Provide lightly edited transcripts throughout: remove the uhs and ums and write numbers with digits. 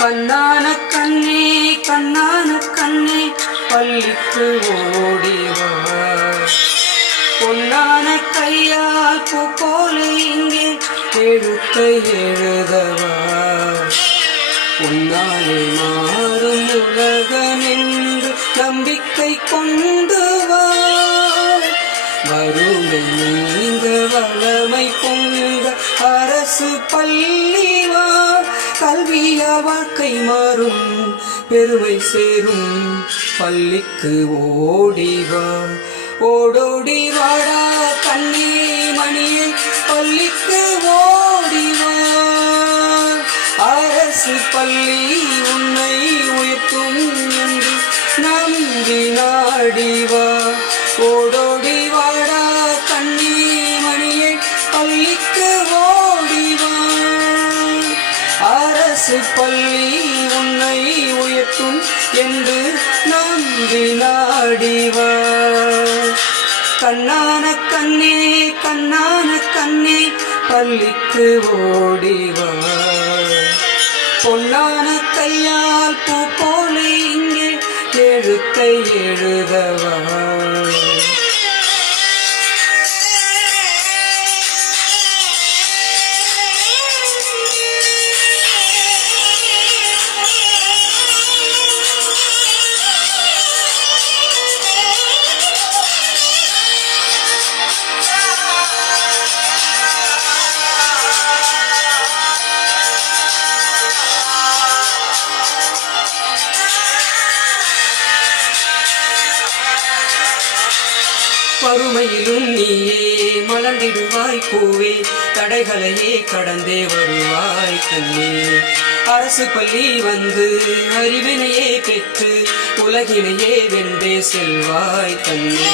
கண்ணான கண்ணே கண்ணான கண்ணே பள்ளிக்கு ஓடிவா. பொன்னான கையால் பூ போல இங்கே எழுத்தை எழுதவா. உன்னாலே மாறும் உலகமென்று நம்பிக்கை கொண்டு வா. வறுமை நீங்க வளமை பொங்க அரசு பள்ளி வா. கல்வியா வாழ்க்கை மாறும் பெருமை சேரும் பள்ளிக்கு ஓடிவா. ஓடோடி வாடா கண்ணே மணியே பள்ளிக்கு ஓடிவா. அரசு பள்ளி உன்னை உயர்த்தும் என்று நம்பி நாடிவா. ஓடோடி வாடா கண்ணே மணியே பள்ளிக்கு ஓடிவா. அரசு பள்ளி உன்னை உயர்த்தும் என்று நம்பி நாடிவா. கண்ணான கண்ணே கண்ணான கண்ணே பள்ளிக்கு ஓடிவா. பொன்னான கையால் பூ போல இங்கே எழுத்தை எழுதவா. வறுமையிலும் நீயே மலர்ந்திடுவாய் பூவே. தடைகளையே கடந்தே வருவாய் கண்ணே. அரசு பள்ளி வந்து அறிவினையே பெற்று உலகினையே வென்றே செல்வாய் கண்ணே.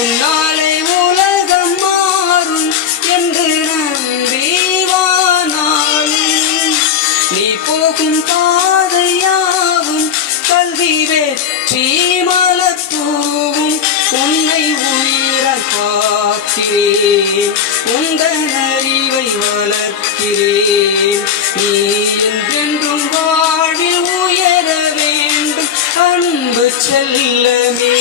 உன்னாலே உலகம் மாறும் என்று நம்பிவானாலும் நீ போகும் பாதையாவும் கல்வி வெற்றி மலப்பூவும். உன்னை காக்கிறேன் உங்கள் அறிவை வளர்க்கிறேன். நீ என்றென்றும் வாழ்வில் உயர வேண்டும் அன்பு செல்லமே.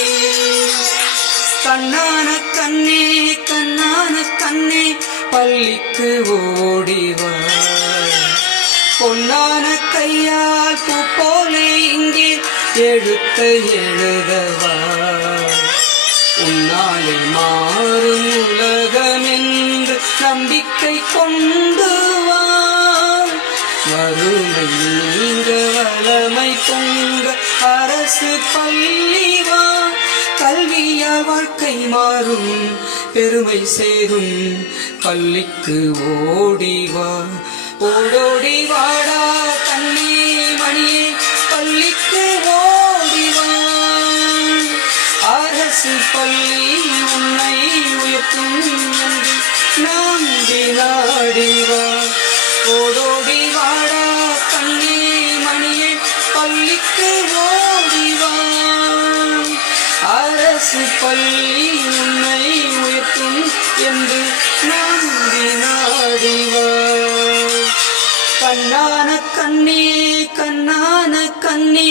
கண்ணான கண்ணே கண்ணான கண்ணே பள்ளிக்கு ஓடிவா. பொன்னான கையால் பூ போல இங்கே எழுத்தை எழுதவா. உன்னாலே மாறும் உலகமென்று நம்பிக்கை கொண்டு வா. வறுமை நீங்க வளமை பொங்க அரசு பள்ளி வா. கல்வியா வாழ்க்கை மாறும் பெருமை சேரும் பள்ளிக்கு ஓடிவா. ஓடோடி வாடா கண்ணே மணியே பள்ளிக்கு ஓடிவா. அரசு பள்ளி உன்னை உயர்த்தும் என்று நம்பி நாடிவா. ஓடோடி வாடா கண்ணே மணியே பள்ளிக்கு ஓடிவா. அரசு பள்ளி உன்னை உயர்த்தும் என்று நம்பி நாடிவா. கண்ணான கண்ணே கண்ணான கண்ணே